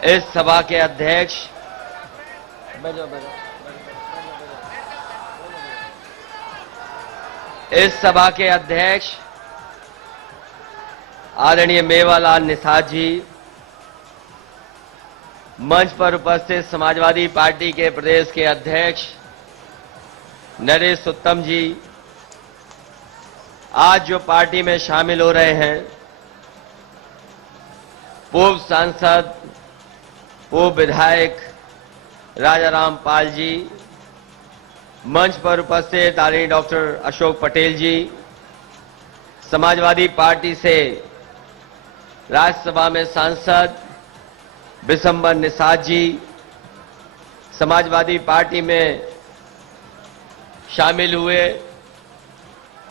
इस सभा के अध्यक्ष आदरणीय मेवालाल निषाद जी, मंच पर उपस्थित समाजवादी पार्टी के प्रदेश के अध्यक्ष नरेश उत्तम जी, आज जो पार्टी में शामिल हो रहे हैं, पूर्व सांसद, पूर्व विधायक राजाराम पाल जी, मंच पर उपस्थित आदरणीय डॉक्टर अशोक पटेल जी, समाजवादी पार्टी से राज्यसभा में सांसद बिशंबर निषाद जी, समाजवादी पार्टी में शामिल हुए,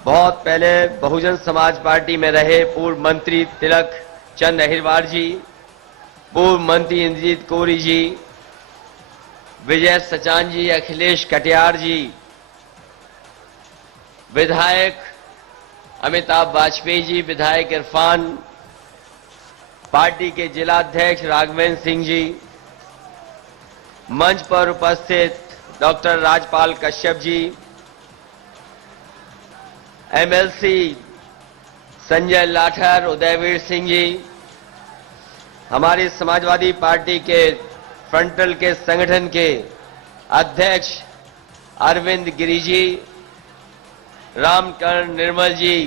बहुत पहले बहुजन समाज पार्टी में रहे पूर्व मंत्री तिलक चंद अहिरवार जी, पूर्व मंत्री इंद्रजीत कोरी जी, विजय सचान जी, अखिलेश कटियार जी, विधायक अमिताभ वाजपेयी जी, विधायक इरफान, पार्टी के जिलाध्यक्ष राघवेंद्र सिंह जी, मंच पर उपस्थित डॉक्टर राजपाल कश्यप जी, एमएलसी संजय लाठर, उदयवीर सिंह जी, हमारी समाजवादी पार्टी के फ्रंटल के संगठन के अध्यक्ष अरविंद गिरी जी, रामकरण निर्मल जी,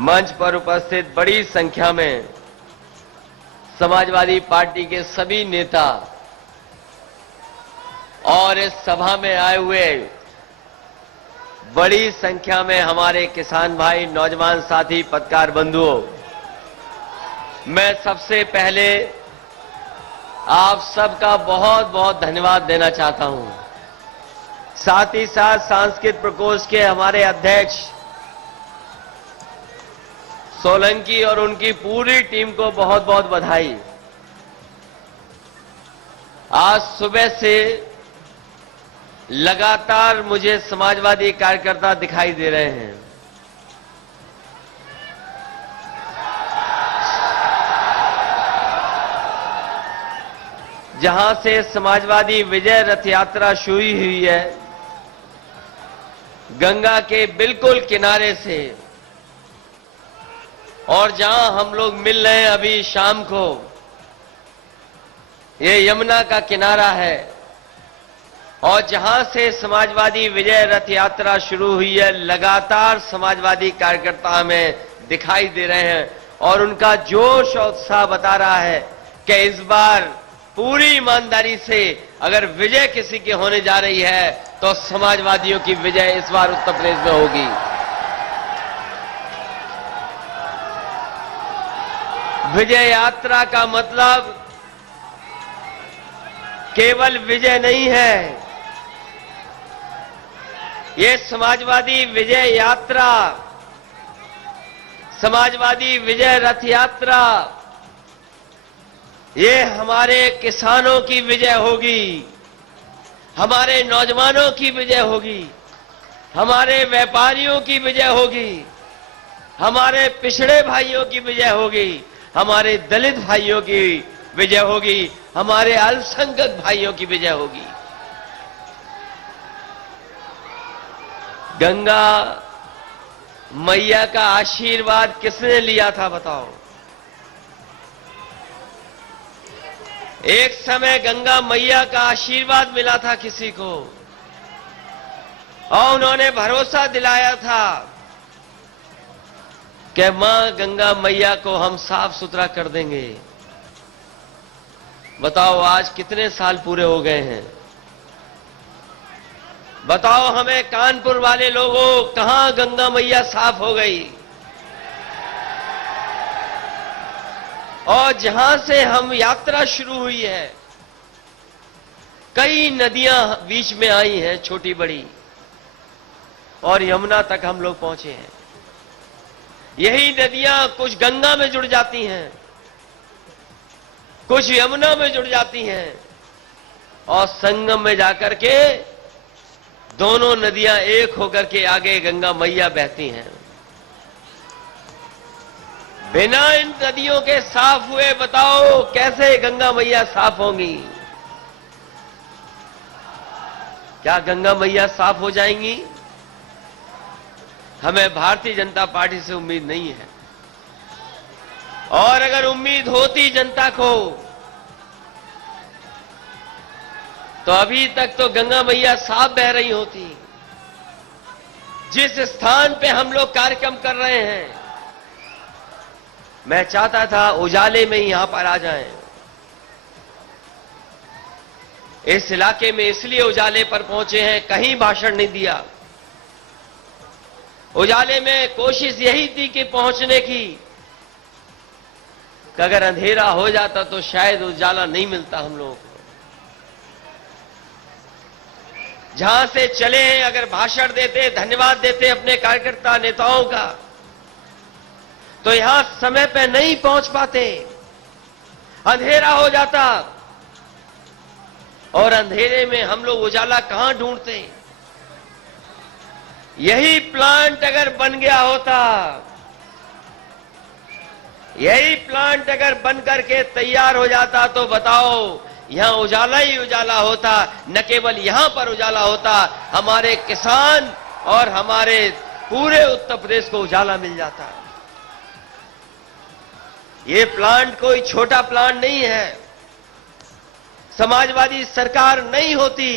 मंच पर उपस्थित बड़ी संख्या में समाजवादी पार्टी के सभी नेता और इस सभा में आए हुए बड़ी संख्या में हमारे किसान भाई, नौजवान साथी, पत्रकार बंधुओं, मैं सबसे पहले आप सबका बहुत बहुत धन्यवाद देना चाहता हूं। साथ ही साथ सांस्कृतिक प्रकोष्ठ के हमारे अध्यक्ष सोलंकी और उनकी पूरी टीम को बहुत बहुत बधाई। आज सुबह से लगातार मुझे समाजवादी कार्यकर्ता दिखाई दे रहे हैं। जहां से समाजवादी विजय रथ यात्रा शुरू हुई है, गंगा के बिल्कुल किनारे से, और जहां हम लोग मिल रहे हैं अभी शाम को, ये यमुना का किनारा है, और जहां से समाजवादी विजय रथ यात्रा शुरू हुई है, लगातार समाजवादी कार्यकर्ता हमें दिखाई दे रहे हैं और उनका जोश और उत्साह बता रहा है कि इस बार पूरी ईमानदारी से अगर विजय किसी की होने जा रही है तो समाजवादियों की विजय इस बार उत्तर प्रदेश में होगी। विजय यात्रा का मतलब केवल विजय नहीं है, ये समाजवादी विजय यात्रा, समाजवादी विजय रथ यात्रा, ये हमारे किसानों की विजय होगी, हमारे नौजवानों की विजय होगी, हमारे व्यापारियों की विजय होगी, हमारे पिछड़े भाइयों की विजय होगी, हमारे दलित भाइयों की विजय होगी, हमारे अल्पसंख्यक भाइयों की विजय होगी। गंगा मैया का आशीर्वाद किसने लिया था बताओ? एक समय गंगा मैया का आशीर्वाद मिला था किसी को, और उन्होंने भरोसा दिलाया था कि मां गंगा मैया को हम साफ सुथरा कर देंगे। बताओ आज कितने साल पूरे हो गए हैं? बताओ हमें कानपुर वाले लोगों, कहां गंगा मैया साफ हो गई? और जहां से हम यात्रा शुरू हुई है, कई नदियां बीच में आई हैं, छोटी बड़ी, और यमुना तक हम लोग पहुंचे हैं। यही नदियां कुछ गंगा में जुड़ जाती हैं, कुछ यमुना में जुड़ जाती हैं, और संगम में जाकर के दोनों नदियां एक होकर के आगे गंगा मैया बहती हैं। बिना इन नदियों के साफ हुए बताओ कैसे गंगा मैया साफ होंगी? क्या गंगा मैया साफ हो जाएंगी? हमें भारतीय जनता पार्टी से उम्मीद नहीं है। और अगर उम्मीद होती जनता को, तो अभी तक तो गंगा मैया साफ बह रही होती। जिस स्थान पे हम लोग कार्यक्रम कर रहे हैं, मैं चाहता था उजाले में ही यहां पर आ जाएं। इस इलाके में इसलिए उजाले पर पहुंचे हैं, कहीं भाषण नहीं दिया। उजाले में कोशिश यही थी कि पहुंचने की, कि अगर अंधेरा हो जाता तो शायद उजाला नहीं मिलता हम लोगों को। जहां से चले हैं अगर भाषण देते, धन्यवाद देते अपने कार्यकर्ता नेताओं का, तो यहां समय पे नहीं पहुंच पाते, अंधेरा हो जाता। और अंधेरे में हम लोग उजाला कहां ढूंढते? यही प्लांट अगर बन गया होता, यही प्लांट अगर बन करके तैयार हो जाता, तो बताओ यहां उजाला ही उजाला होता। न केवल यहां पर उजाला होता, हमारे किसान और हमारे पूरे उत्तर प्रदेश को उजाला मिल जाता। ये प्लांट कोई छोटा प्लांट नहीं है। समाजवादी सरकार नहीं होती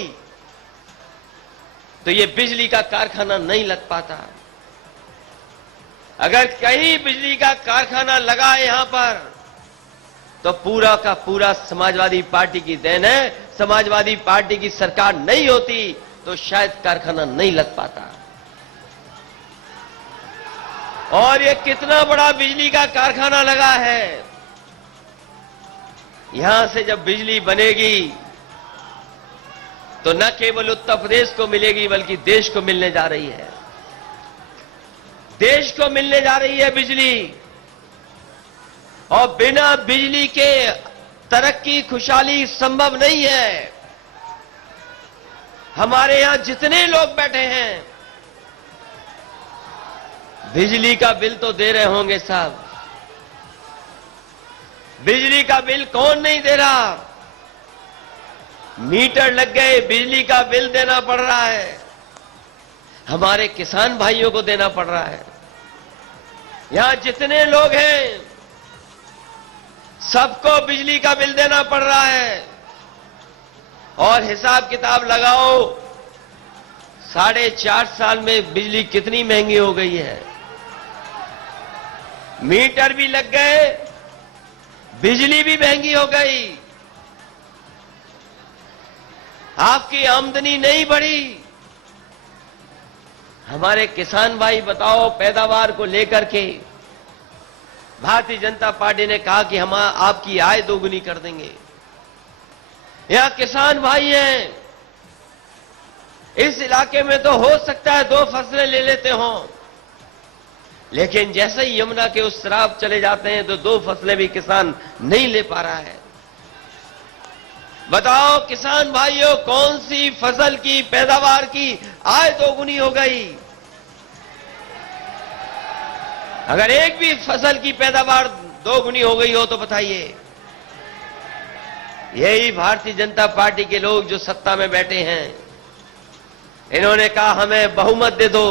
तो ये बिजली का कारखाना नहीं लग पाता। अगर कहीं बिजली का कारखाना लगा यहां पर, तो पूरा का पूरा समाजवादी पार्टी की देन है। समाजवादी पार्टी की सरकार नहीं होती तो शायद कारखाना नहीं लग पाता। और ये कितना बड़ा बिजली का कारखाना लगा है। यहां से जब बिजली बनेगी तो न केवल उत्तर प्रदेश को मिलेगी बल्कि देश को मिलने जा रही है। देश को मिलने जा रही है बिजली। और बिना बिजली के तरक्की खुशहाली संभव नहीं है। हमारे यहां जितने लोग बैठे हैं, बिजली का बिल तो दे रहे होंगे साहब। बिजली का बिल कौन नहीं दे रहा? मीटर लग गए, बिजली का बिल देना पड़ रहा है। हमारे किसान भाइयों को देना पड़ रहा है। यहां जितने लोग हैं सबको बिजली का बिल देना पड़ रहा है। और हिसाब किताब लगाओ, 4.5 साल में बिजली कितनी महंगी हो गई है। मीटर भी लग गए, बिजली भी महंगी हो गई। आपकी आमदनी नहीं बढ़ी। हमारे किसान भाई बताओ, पैदावार को लेकर के भारतीय जनता पार्टी ने कहा कि हम आपकी आय दोगुनी कर देंगे। यहां किसान भाई हैं, इस इलाके में तो हो सकता है 2 फसलें ले लेते हों, लेकिन जैसे ही यमुना के उस तरफ चले जाते हैं तो 2 फसलें भी किसान नहीं ले पा रहा है। बताओ किसान भाइयों, कौन सी फसल की पैदावार की आय दोगुनी हो गई? अगर एक भी फसल की पैदावार दोगुनी हो गई हो तो बताइए। यही भारतीय जनता पार्टी के लोग जो सत्ता में बैठे हैं, इन्होंने कहा हमें बहुमत दे दो,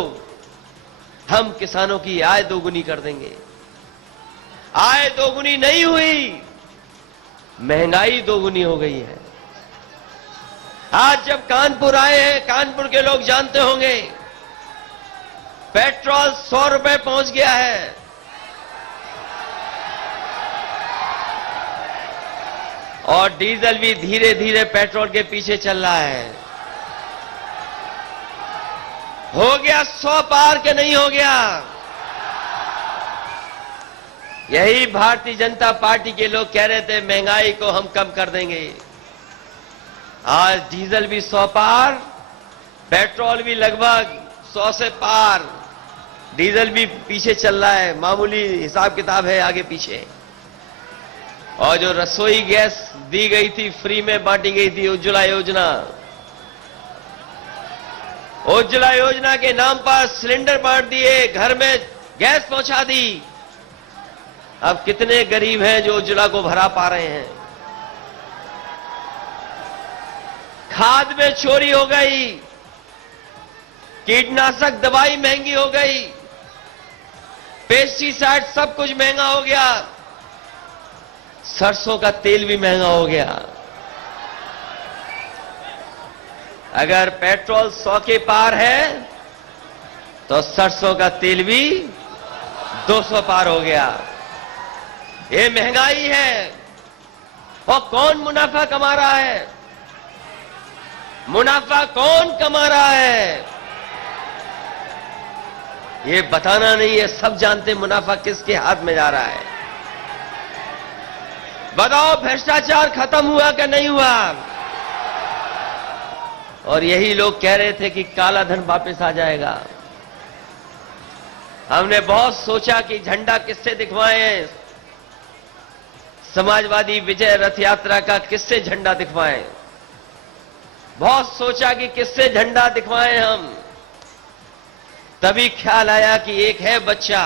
हम किसानों की आय दोगुनी कर देंगे। आय दोगुनी नहीं हुई, महंगाई दोगुनी हो गई है। आज जब कानपुर आए हैं, कानपुर के लोग जानते होंगे, पेट्रोल 100 रुपए पहुंच गया है। और डीजल भी धीरे धीरे पेट्रोल के पीछे चल रहा है। हो गया 100 पार के नहीं हो गया। यही भारतीय जनता पार्टी के लोग कह रहे थे महंगाई को हम कम कर देंगे। आज डीजल भी 100 पार, पेट्रोल भी लगभग 100 से पार, डीजल भी पीछे चल रहा है। मामूली हिसाब किताब है आगे पीछे। और जो रसोई गैस दी गई थी, फ्री में बांटी गई थी, उज्ज्वला योजना, उज्ज्वला योजना के नाम पर सिलेंडर बांट दिए, घर में गैस पहुंचा दी। अब कितने गरीब हैं जो उज्ज्वला को भरा पा रहे हैं। खाद में चोरी हो गई, कीटनाशक दवाई महंगी हो गई, पेस्टिसाइड सब कुछ महंगा हो गया, सरसों का तेल भी महंगा हो गया। अगर पेट्रोल 100 के पार है तो सरसों का तेल भी 200 पार हो गया। ये महंगाई है। और कौन मुनाफा कमा रहा है? मुनाफा कौन कमा रहा है? ये बताना नहीं है, सब जानते मुनाफा किसके हाथ में जा रहा है। बताओ, भ्रष्टाचार खत्म हुआ कि नहीं हुआ? और यही लोग कह रहे थे कि काला धन वापस आ जाएगा। हमने बहुत सोचा कि झंडा किससे दिखवाएं, समाजवादी विजय रथ यात्रा का किससे झंडा दिखवाएं। बहुत सोचा कि किससे झंडा दिखवाएं हम। तभी ख्याल आया कि एक है बच्चा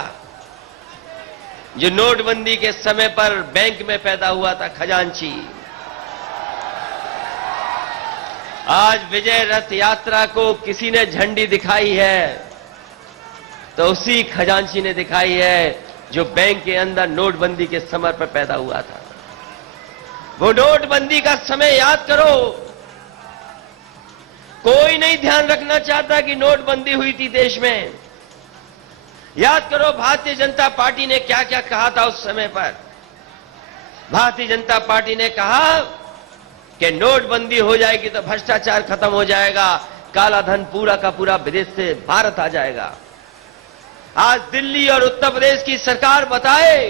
जो नोटबंदी के समय पर बैंक में पैदा हुआ था, खजांची। आज विजय रथ यात्रा को किसी ने झंडी दिखाई है तो उसी खजांची ने दिखाई है जो बैंक के अंदर नोटबंदी के समय पर पैदा हुआ था। वो नोटबंदी का समय याद करो। कोई नहीं ध्यान रखना चाहता कि नोटबंदी हुई थी देश में। याद करो भारतीय जनता पार्टी ने क्या क्या कहा था उस समय पर। भारतीय जनता पार्टी ने कहा कि नोटबंदी हो जाएगी तो भ्रष्टाचार खत्म हो जाएगा, काला धन पूरा का पूरा विदेश से भारत आ जाएगा। आज दिल्ली और उत्तर प्रदेश की सरकार बताए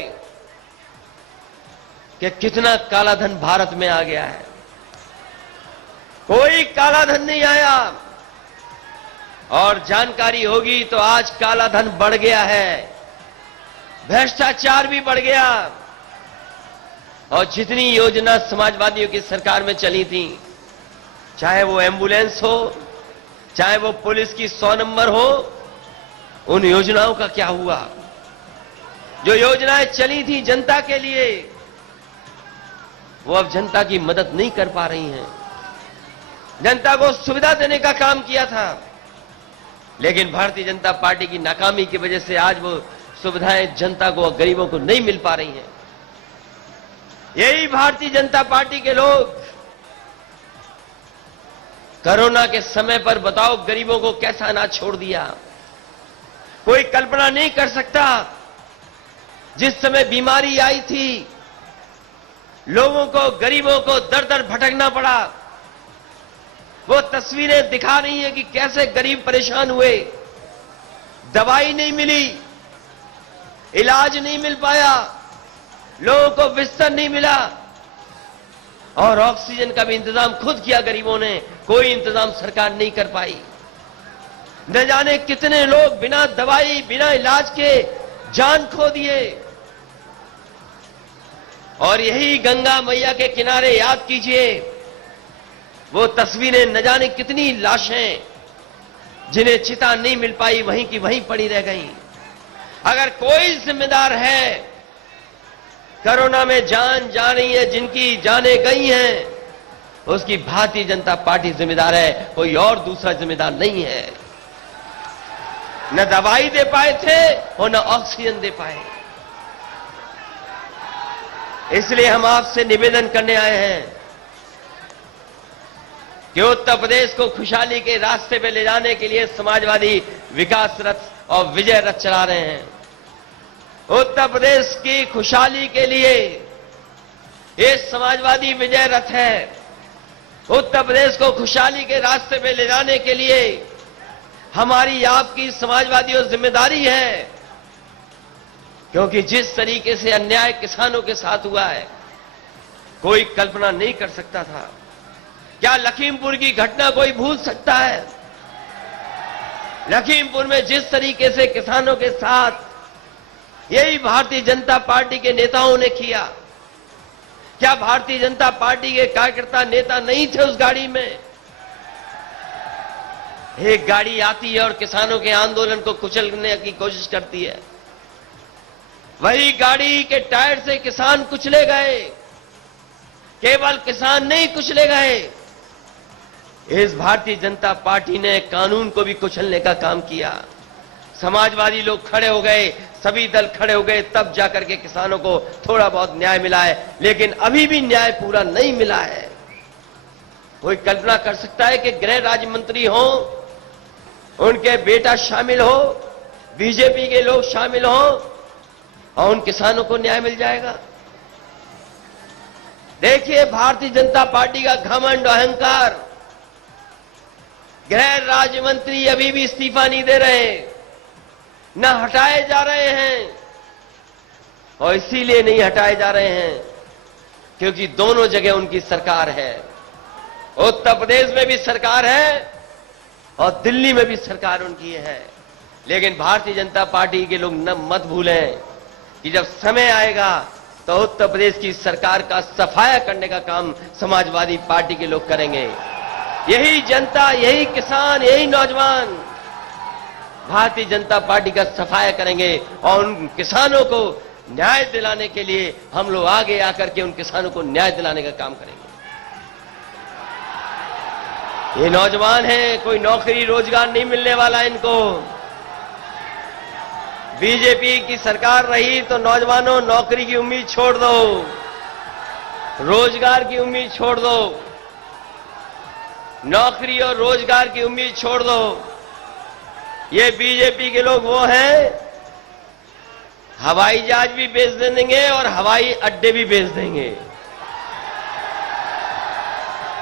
कि कितना काला धन भारत में आ गया है। कोई काला धन नहीं आया। और जानकारी होगी तो आज काला धन बढ़ गया है, भ्रष्टाचार भी बढ़ गया। और जितनी योजना समाजवादियों की सरकार में चली थी, चाहे वो एम्बुलेंस हो, चाहे वो पुलिस की 100 नंबर हो, उन योजनाओं का क्या हुआ? जो योजनाएं चली थी जनता के लिए, वो अब जनता की मदद नहीं कर पा रही हैं। जनता को सुविधा देने का काम किया था, लेकिन भारतीय जनता पार्टी की नाकामी की वजह से आज वो सुविधाएं जनता को, गरीबों को नहीं मिल पा रही हैं। यही भारतीय जनता पार्टी के लोग कोरोना के समय पर बताओ गरीबों को कैसा अनाज छोड़ दिया। कोई कल्पना नहीं कर सकता। जिस समय बीमारी आई थी, लोगों को, गरीबों को दर दर भटकना पड़ा। वो तस्वीरें दिखा रही हैं कि कैसे गरीब परेशान हुए। दवाई नहीं मिली, इलाज नहीं मिल पाया, लोगों को बिस्तर नहीं मिला, और ऑक्सीजन का भी इंतजाम खुद किया गरीबों ने, कोई इंतजाम सरकार नहीं कर पाई। न जाने कितने लोग बिना दवाई, बिना इलाज के जान खो दिए। और यही गंगा मैया के किनारे याद कीजिए वो तस्वीरें, न जाने कितनी लाशें जिन्हें चिता नहीं मिल पाई, वहीं की वहीं पड़ी रह गई। अगर कोई जिम्मेदार है, कोरोना में जान जा रही है, जिनकी जानें गई हैं, उसकी भारतीय जनता पार्टी जिम्मेदार है, कोई और दूसरा जिम्मेदार नहीं है। न दवाई दे पाए थे और न ऑक्सीजन दे पाए। इसलिए हम आपसे निवेदन करने आए हैं कि उत्तर प्रदेश को खुशहाली के रास्ते पे ले जाने के लिए समाजवादी विकास रथ और विजय रथ चला रहे हैं। उत्तर प्रदेश की खुशहाली के लिए ये समाजवादी विजय रथ है। उत्तर प्रदेश को खुशहाली के रास्ते पे ले जाने के लिए हमारी, आपकी, समाजवादियों जिम्मेदारी है। क्योंकि जिस तरीके से अन्याय किसानों के साथ हुआ है, कोई कल्पना नहीं कर सकता था। क्या लखीमपुर की घटना कोई भूल सकता है? लखीमपुर में जिस तरीके से किसानों के साथ यही भारतीय जनता पार्टी के नेताओं ने किया, क्या भारतीय जनता पार्टी के कार्यकर्ता, नेता नहीं थे उस गाड़ी में? एक गाड़ी आती है और किसानों के आंदोलन को कुचलने की कोशिश करती है। वही गाड़ी के टायर से किसान कुचले गए। केवल किसान नहीं कुचले गए, इस भारतीय जनता पार्टी ने कानून को भी कुचलने का काम किया। समाजवादी लोग खड़े हो गए, सभी दल खड़े हो गए, तब जाकर के किसानों को थोड़ा बहुत न्याय मिला है, लेकिन अभी भी न्याय पूरा नहीं मिला है। कोई कल्पना कर सकता है कि गृह राज्य मंत्री हो, उनके बेटा शामिल हो, बीजेपी के लोग शामिल हो और उन किसानों को न्याय मिल जाएगा? देखिए भारतीय जनता पार्टी का घमंड अहंकार। गृह राज्य मंत्री अभी भी इस्तीफा नहीं दे रहे, न हटाए जा रहे हैं, और इसीलिए नहीं हटाए जा रहे हैं क्योंकि दोनों जगह उनकी सरकार है। उत्तर प्रदेश में भी सरकार है और दिल्ली में भी सरकार उनकी है। लेकिन भारतीय जनता पार्टी के लोग न मत भूलें कि जब समय आएगा तो उत्तर प्रदेश की सरकार का सफाया करने का काम समाजवादी पार्टी के लोग करेंगे। यही जनता, यही किसान, यही नौजवान भारतीय जनता पार्टी का सफाया करेंगे और उन किसानों को न्याय दिलाने के लिए हम लोग आगे आकर के उन किसानों को न्याय दिलाने का काम करेंगे। ये नौजवान हैं, कोई नौकरी रोजगार नहीं मिलने वाला इनको। बीजेपी की सरकार रही तो नौजवानों नौकरी की उम्मीद छोड़ दो, रोजगार की उम्मीद छोड़ दो, नौकरी और रोजगार की उम्मीद छोड़ दो। ये बीजेपी के लोग वो हैं, हवाई जहाज भी बेच देंगे और हवाई अड्डे भी बेच देंगे।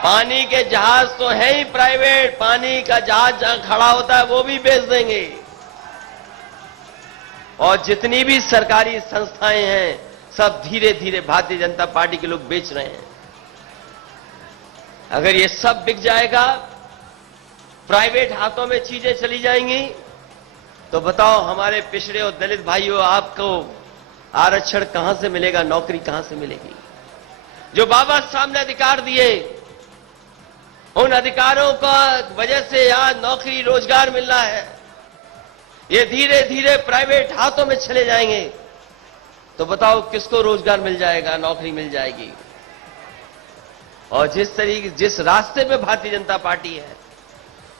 पानी के जहाज तो है ही प्राइवेट, पानी का जहाज जहां खड़ा होता है वो भी बेच देंगे। और जितनी भी सरकारी संस्थाएं हैं सब धीरे धीरे भारतीय जनता पार्टी के लोग बेच रहे हैं। अगर ये सब बिक जाएगा, प्राइवेट हाथों में चीजें चली जाएंगी, तो बताओ हमारे पिछड़े और दलित भाइयों, आपको आरक्षण कहां से मिलेगा, नौकरी कहां से मिलेगी? जो बाबा साहब ने अधिकार दिए, उन अधिकारों का वजह से आज नौकरी रोजगार मिल रहा है, ये धीरे धीरे प्राइवेट हाथों में चले जाएंगे, तो बताओ किसको रोजगार मिल जाएगा, नौकरी मिल जाएगी? और जिस रास्ते पे भारतीय जनता पार्टी है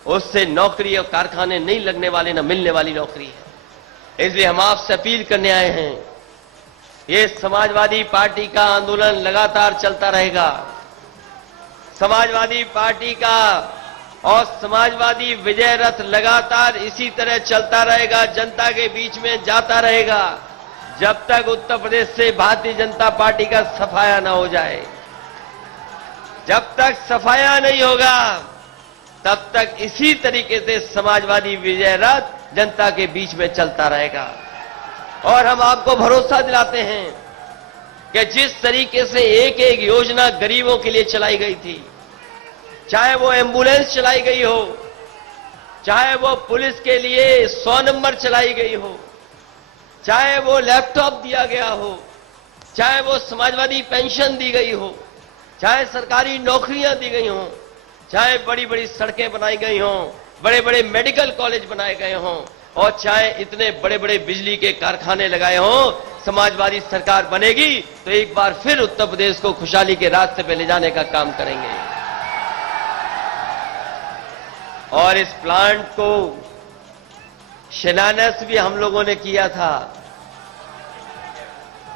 उससे नौकरी और कारखाने नहीं लगने वाले, न मिलने वाली नौकरी है। इसलिए हम आपसे अपील करने आए हैं, ये समाजवादी पार्टी का आंदोलन लगातार चलता रहेगा। समाजवादी पार्टी का और समाजवादी विजय रथ लगातार इसी तरह चलता रहेगा, जनता के बीच में जाता रहेगा, जब तक उत्तर प्रदेश से भारतीय जनता पार्टी का सफाया न हो जाए। जब तक सफाया नहीं होगा तब तक इसी तरीके से समाजवादी विजय रथ जनता के बीच में चलता रहेगा। और हम आपको भरोसा दिलाते हैं कि जिस तरीके से एक एक योजना गरीबों के लिए चलाई गई थी, चाहे वो एम्बुलेंस चलाई गई हो, चाहे वो पुलिस के लिए 100 नंबर चलाई गई हो, चाहे वो लैपटॉप दिया गया हो, चाहे वो समाजवादी पेंशन दी गई हो, चाहे सरकारी नौकरियां दी गई हों, चाहे बड़ी बड़ी सड़कें बनाई गई हों, बड़े बड़े मेडिकल कॉलेज बनाए गए हों, और चाहे इतने बड़े बड़े बिजली के कारखाने लगाए हों, समाजवादी सरकार बनेगी तो एक बार फिर उत्तर प्रदेश को खुशहाली के रास्ते पे ले जाने का काम करेंगे। और इस प्लांट को शिलान्यास भी हम लोगों ने किया था,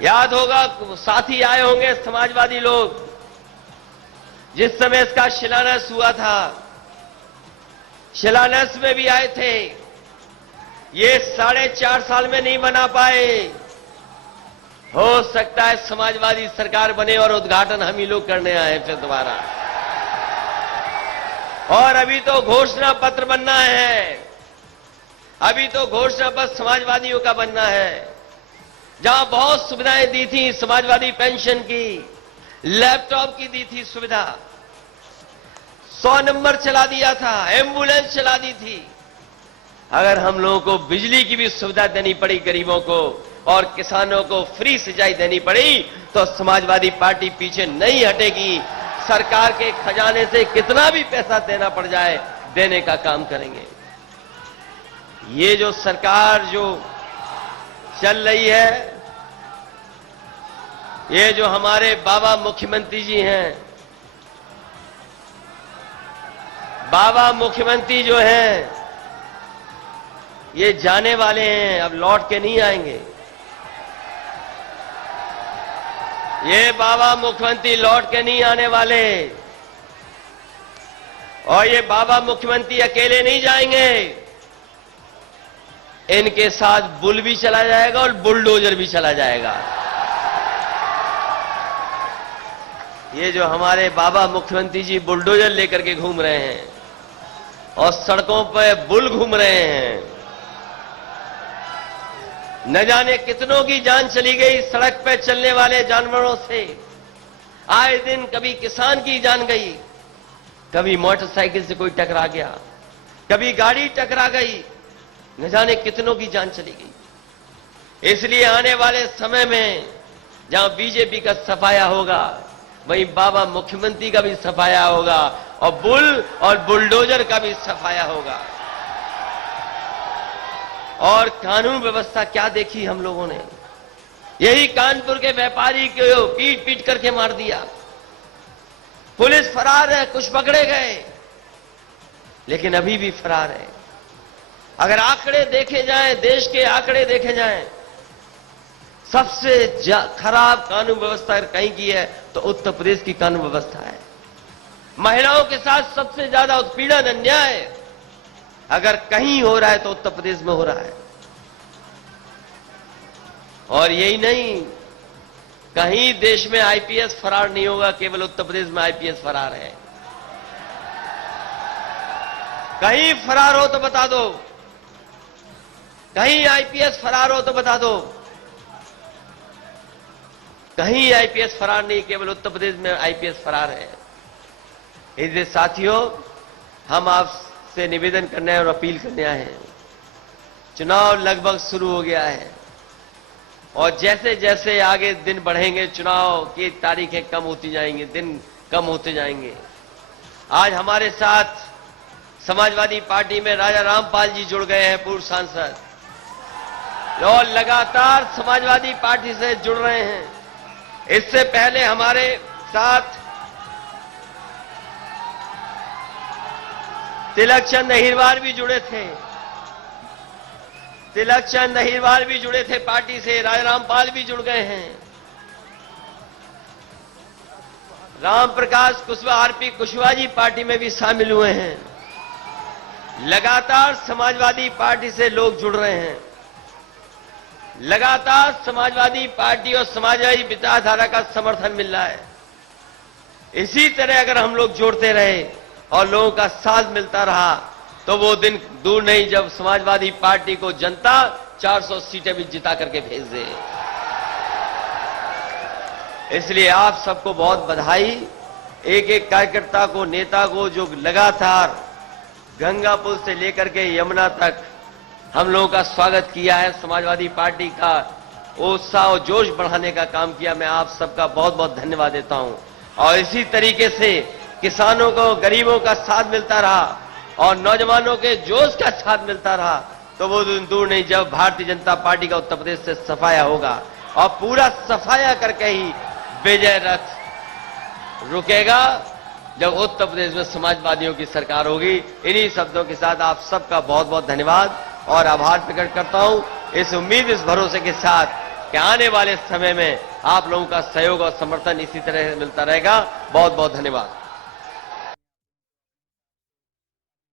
याद होगा, साथी आए होंगे समाजवादी लोग जिस समय इसका शिलान्यास हुआ था। शिलान्यास में भी आए थे, ये 4.5 साल में नहीं बना पाए। हो सकता है समाजवादी सरकार बने और उद्घाटन हम ही लोग करने आए फिर दोबारा। और अभी तो घोषणा पत्र बनना है, अभी तो घोषणा पत्र समाजवादियों का बनना है। जहां बहुत सुविधाएं दी थी, समाजवादी पेंशन की, लैपटॉप की दी थी सुविधा, 100 नंबर चला दिया था, एम्बुलेंस चला दी थी। अगर हम लोगों को बिजली की भी सुविधा देनी पड़ी गरीबों को और किसानों को फ्री सिंचाई देनी पड़ी, तो समाजवादी पार्टी पीछे नहीं हटेगी। सरकार के खजाने से कितना भी पैसा देना पड़ जाए, देने का काम करेंगे। ये जो सरकार जो चल रही है, ये जो हमारे बाबा मुख्यमंत्री जी हैं, बाबा मुख्यमंत्री जो हैं, ये जाने वाले हैं, अब लौट के नहीं आएंगे। ये बाबा मुख्यमंत्री लौट के नहीं आने वाले, और ये बाबा मुख्यमंत्री अकेले नहीं जाएंगे, इनके साथ बुल भी चला जाएगा और बुलडोजर भी चला जाएगा। ये जो हमारे बाबा मुख्यमंत्री जी बुलडोजर लेकर के घूम रहे हैं और सड़कों पर बुल घूम रहे हैं, न जाने कितनों की जान चली गई सड़क पर चलने वाले जानवरों से। आए दिन कभी किसान की जान गई, कभी मोटरसाइकिल से कोई टकरा गया, कभी गाड़ी टकरा गई, न जाने कितनों की जान चली गई। इसलिए आने वाले समय में जहां बीजेपी का सफाया होगा, वहीं बाबा मुख्यमंत्री का भी सफाया होगा और बुल और बुलडोजर का भी सफाया होगा। और कानून व्यवस्था क्या देखी हम लोगों ने, यही कानपुर के व्यापारी को पीट पीट करके मार दिया। पुलिस फरार है, कुछ पकड़े गए, लेकिन अभी भी फरार है। अगर आंकड़े देखे जाएं, देश के आंकड़े देखे जाएं, सबसे खराब कानून व्यवस्था कहीं की है तो उत्तर प्रदेश की कानून व्यवस्था है। महिलाओं के साथ सबसे ज्यादा उत्पीड़न, अन्याय अगर कहीं हो रहा है तो उत्तर प्रदेश में हो रहा है। और यही नहीं, कहीं देश में आईपीएस फरार नहीं होगा, केवल उत्तर प्रदेश में आईपीएस फरार है। कहीं फरार हो तो बता दो, कहीं आईपीएस फरार हो तो बता दो। कहीं आईपीएस फरार नहीं, केवल उत्तर प्रदेश में आईपीएस फरार है। इसलिए साथियों, हम आपसे निवेदन करने और अपील करने आए हैं। चुनाव लगभग शुरू हो गया है और जैसे जैसे आगे दिन बढ़ेंगे, चुनाव की तारीखें कम होती जाएंगी, दिन कम होते जाएंगे। आज हमारे साथ समाजवादी पार्टी में राजा रामपाल जी जुड़ गए हैं, पूर्व सांसद, और लगातार समाजवादी पार्टी से जुड़ रहे हैं। इससे पहले हमारे साथ तिलक चंद अहिरवार भी जुड़े थे, तिलक चंद अहिरवार भी जुड़े थे पार्टी से, राजा रामपाल भी जुड़ गए हैं, राम प्रकाश कुशवाहा, आरपी कुशवाहा जी पार्टी में भी शामिल हुए हैं। लगातार समाजवादी पार्टी से लोग जुड़ रहे हैं, लगातार समाजवादी पार्टी और समाजवादी विचारधारा का समर्थन मिल रहा है। इसी तरह अगर हम लोग जोड़ते रहे और लोगों का साथ मिलता रहा तो वो दिन दूर नहीं जब समाजवादी पार्टी को जनता 400 सीटें भी जिता करके भेज दे। इसलिए आप सबको बहुत बधाई। एक एक कार्यकर्ता को, नेता को, जो लगातार गंगा पुल से लेकर के यमुना तक हम लोगों का स्वागत किया है, समाजवादी पार्टी का उत्साह और जोश बढ़ाने का काम किया, मैं आप सबका बहुत बहुत धन्यवाद देता हूं। और इसी तरीके से किसानों को, गरीबों का साथ मिलता रहा और नौजवानों के जोश का साथ मिलता रहा तो वो दिन दूर नहीं जब भारतीय जनता पार्टी का उत्तर प्रदेश से सफाया होगा और पूरा सफाया करके ही विजय रथ रुकेगा जब उत्तर प्रदेश में समाजवादियों की सरकार होगी। इन्हीं शब्दों के साथ आप सबका बहुत बहुत धन्यवाद और आभार प्रकट करता हूं, इस उम्मीद, इस भरोसे के साथ कि आने वाले समय में आप लोगों का सहयोग और समर्थन इसी तरह मिलता रहेगा। बहुत बहुत धन्यवाद।